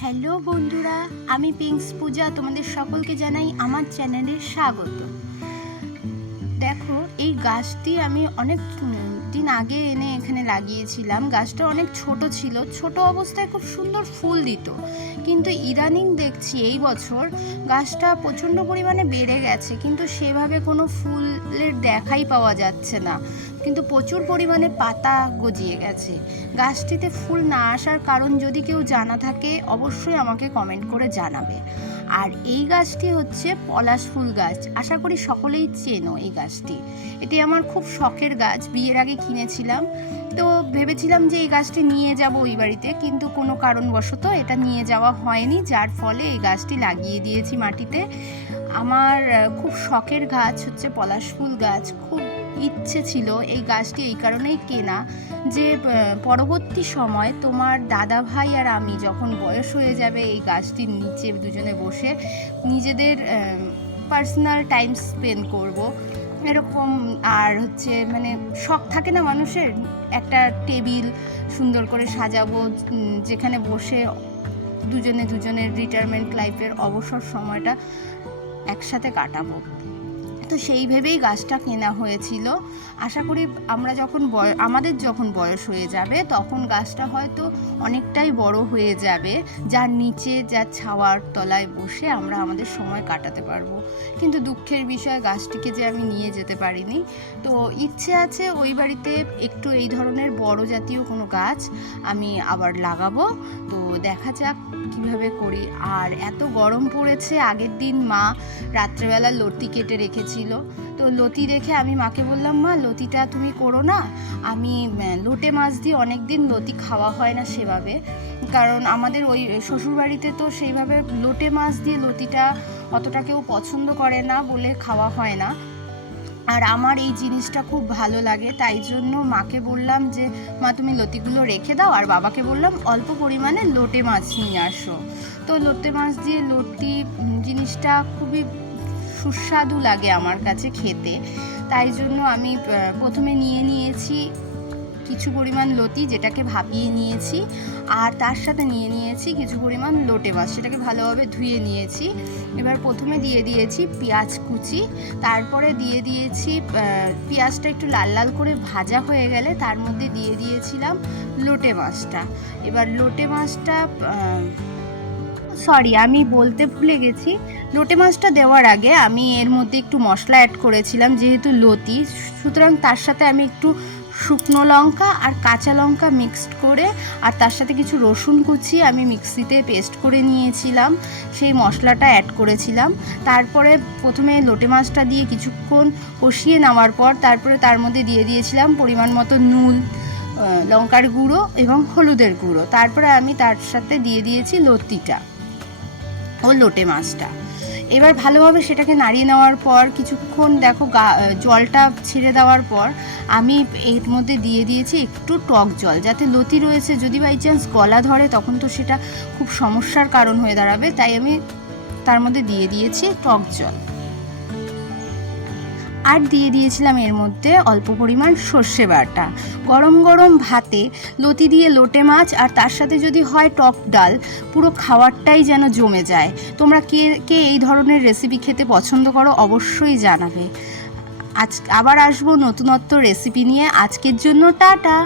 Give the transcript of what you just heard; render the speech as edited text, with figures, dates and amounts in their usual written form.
Hello বন্ধুরা, আমি pinks পূজা তোমাদের সকলকে জানাই আমার চ্যানেলে স্বাগত। দেখো, এই গাছটি আমি অনেক দিন আগে এনে এখানে লাগিয়েছিলাম। গাছটা অনেক ছোট ছিল, ছোট অবস্থায় খুব সুন্দর ফুল দিত, কিন্তু ইদানিং দেখছি এই বছর গাছটা প্রচণ্ড পরিমাণে বেড়ে গেছে, কিন্তু সেভাবে কোনো ফুলের দেখাই পাওয়া যাচ্ছে না, কিন্তু প্রচুর পরিমাণে পাতা গজিয়ে গেছে। গাছটিতে ফুল না আসার কারণ যদি কেউ জানা থাকে অবশ্যই আমাকে কমেন্ট করে জানাবে। আর এই গাছটি হচ্ছে পলাশ ফুল গাছ, আশা করি সকলেই চেনো এই গাছটি। এটি আমার খুব শখের গাছ, বিয়ের আগে কিনেছিলাম, তো ভেবেছিলাম যে এই গাছটি নিয়ে যাব ওই বাড়িতে, কিন্তু কোনো কারণবশত এটা নিয়ে যাওয়া হয়নি, যার ফলে এই গাছটি লাগিয়ে দিয়েছি মাটিতে। আমার খুব শখের গাছ হচ্ছে পলাশ ফুল গাছ। খুব ইচ্ছে ছিল এই গাছটি এই কারণেই কেনা যে পরবর্তী সময় তোমার দাদা ভাই আর আমি যখন বয়স হয়ে যাবে এই গাছটির নিচে দুজনে বসে নিজেদের পার্সোনাল টাইম স্পেন্ড করব এরকম। আর হচ্ছে মানে শখ থাকে না মানুষের, একটা টেবিল সুন্দর করে সাজাবো যেখানে বসে দুজনের রিটায়ারমেন্ট লাইফের অবসর সময়টা একসাথে কাটাবো। তো সেই ভেবেই গাছটা কেনা হয়েছিল। আশা করি আমাদের যখন বয়স হয়ে যাবে তখন গাছটা হয়তো অনেকটাই বড় হয়ে যাবে, যার নিচে যার ছাওয়ার তলায় বসে আমরা আমাদের সময় কাটাতে পারবো। কিন্তু দুঃখের বিষয় গাছটিকে যে আমি নিয়ে যেতে পারিনি। তো ইচ্ছে আছে ওই বাড়িতে একটু এই ধরনের বড় জাতীয় কোনো গাছ আমি আবার লাগাবো। তো দেখা যাক কিভাবে করি। আর এত গরম পড়েছে, আগের দিন মা রাত্রেবেলা লতি কেটে রেখেছিল, তো লতি রেখে আমি মাকে বললাম, মা লতিটা তুমি করো না। আমি লোটে মাছ দিয়ে অনেক দিন লতি খাওয়া হয় না সেভাবে, কারণ আমাদের ওই শ্বশুরবাড়িতে তো সেইভাবে লোটে মাছ দিয়ে লতিটা অতটা কেউ পছন্দ করে না বলে খাওয়া হয় না। আর আমার এই জিনিসটা খুব ভালো লাগে, তাই জন্য মাকে বললাম যে মা তুমি লতিগুলো রেখে দাও, আর বাবাকে বললাম অল্প পরিমাণে লোটে মাছ নিয়ে আসো। তো লোটে মাছ দিয়ে লতি জিনিসটা খুবই সুস্বাদু লাগে আমার কাছে খেতে, তাই জন্য আমি প্রথমে নিয়ে নিয়েছি কিছু পরিমাণ লতি, যেটাকে ভাপিয়ে নিয়েছি, আর তার সাথে নিয়ে নিয়েছি কিছু পরিমাণ লোটে মাছ, সেটাকে ভালোভাবে ধুয়ে নিয়েছি। এবার প্রথমে দিয়ে দিয়েছি পেঁয়াজ কুচি, তারপরে দিয়ে দিয়েছি পেঁয়াজটা একটু লাল লাল করে ভাজা হয়ে গেলে তার মধ্যে দিয়ে দিয়েছিলাম লোটে মাছটা। এবার লোটে মাছটা আমি বলতে ভুলে গেছি, লোটে মাছটা দেওয়ার আগে আমি এর মধ্যে একটু মশলা অ্যাড করেছিলাম, যেহেতু লতি সুতরাং তার সাথে আমি একটু শুকনো লঙ্কা আর কাঁচা লঙ্কা মিক্সড করে আর তার সাথে কিছু রসুন কুচি আমি মিক্সিতে পেস্ট করে নিয়েছিলাম, সেই মশলাটা অ্যাড করেছিলাম। তারপরে প্রথমে লোটে মাছটা দিয়ে কিছুক্ষণ কষিয়ে নেওয়ার পর তারপরে তার মধ্যে দিয়ে দিয়েছিলাম পরিমাণ মতো নুন, লঙ্কার গুঁড়ো এবং হলুদের গুঁড়ো। তারপরে আমি তার সাথে দিয়ে দিয়েছি লতিটা ও লোটে মাছটা। এবার ভালোভাবে সেটাকে নাড়িয়ে নেওয়ার পর কিছুক্ষণ দেখো জলটা ছেড়ে দেওয়ার পর আমি এর মধ্যে দিয়ে দিয়েছি একটু টক জল, যাতে লতি রয়েছে যদি বাই চান্স গলা ধরে তখন তো সেটা খুব সমস্যার কারণ হয়ে দাঁড়াবে, তাই আমি তার মধ্যে দিয়ে দিয়েছি টক জল। আর দিয়ে দিয়েছিলাম এর মধ্যে অল্প পরিমাণ সর্ষে বাটা। গরম গরম ভাতে লতি দিয়ে লোটে মাছ আর তার সাথে যদি হয় টক ডাল, পুরো খাবারটাই যেন জমে যায়। তোমরা কে কে এই ধরনের রেসিপি খেতে পছন্দ করো অবশ্যই জানাবে। আবার আসবো নতুনত্ব রেসিপি নিয়ে। আজকের জন্য টাটা।